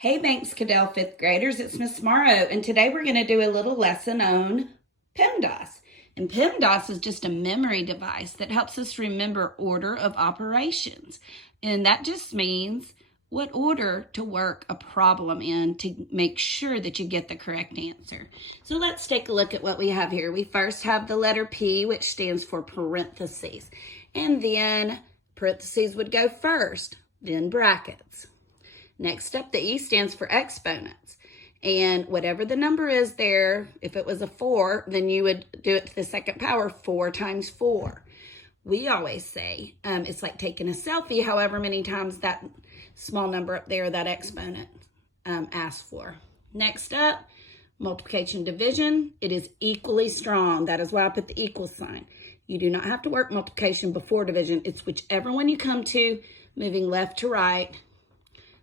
Hey, thanks, Cadell 5th graders. It's Miss Morrow, and today we're going to do a little lesson on Pemdas. And Pemdas is just a memory device that helps us remember order of operations. And that just means what order to work a problem in to make sure that you get the correct answer. So let's take a look at what we have here. We first have the letter P, which stands for parentheses. And then parentheses would go first, then brackets. Next up, the E stands for exponents. And whatever the number is there, if it was a 4, then you would do it to the second power, 4 times 4. We always say it's like taking a selfie, however many times that small number up there, that exponent asks for. Next up, multiplication division. It is equally strong. That is why I put the equal sign. You do not have to work multiplication before division. It's whichever one you come to, moving left to right.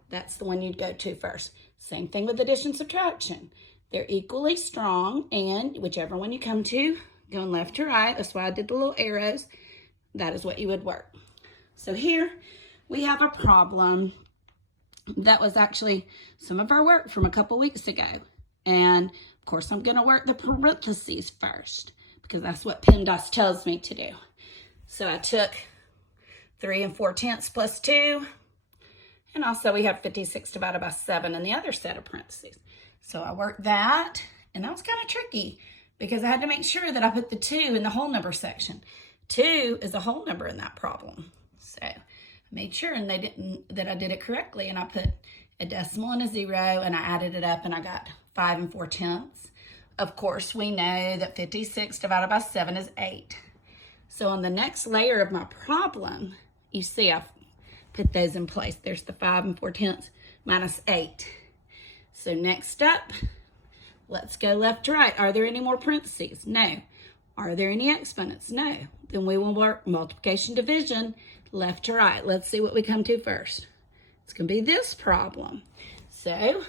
That's the one you'd go to first. Same thing with addition, subtraction. They're equally strong, and whichever one you come to, going left to right, that's why I did the little arrows, that is what you would work. So here we have a problem that was actually some of our work from a couple weeks ago. And of course, I'm going to work the parentheses first because that's what Pemdas tells me to do. So I took 3 4/10 plus 2. And also we have 56 divided by 7 in the other set of parentheses. So I worked that, and that was kind of tricky because I had to make sure that I put the 2 in the whole number section. 2 is a whole number in that problem. So I made sure that I did it correctly, and I put a decimal and a 0, and I added it up, and I got 5 4/10. Of course, we know that 56 divided by 7 is 8. So on the next layer of my problem, you see I've put those in place. There's the 5 4/10 minus 8. So next up, let's go left to right. Are there any more parentheses? No. Are there any exponents? No. Then we will work multiplication division left to right. Let's see what we come to first. It's going to be this problem. So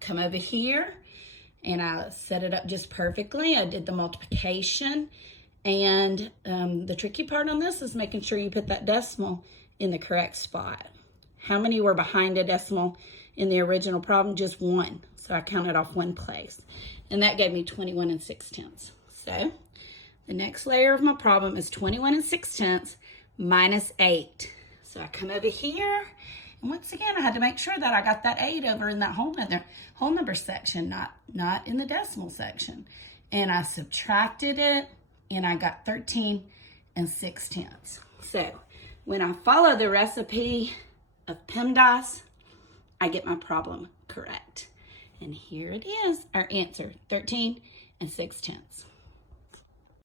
come over here, and I set it up just perfectly. I did the multiplication, and the tricky part on this is making sure you put that decimal in the correct spot. How many were behind a decimal in the original problem? Just 1. So I counted off 1 place. And that gave me 21 6/10. So the next layer of my problem is 21 6/10 minus 8. So I come over here, and once again, I had to make sure that I got that 8 over in that whole number section, not in the decimal section. And I subtracted it, and I got 13 6/10. So when I follow the recipe of Pemdas, I get my problem correct. And here it is, our answer, 13 6/10.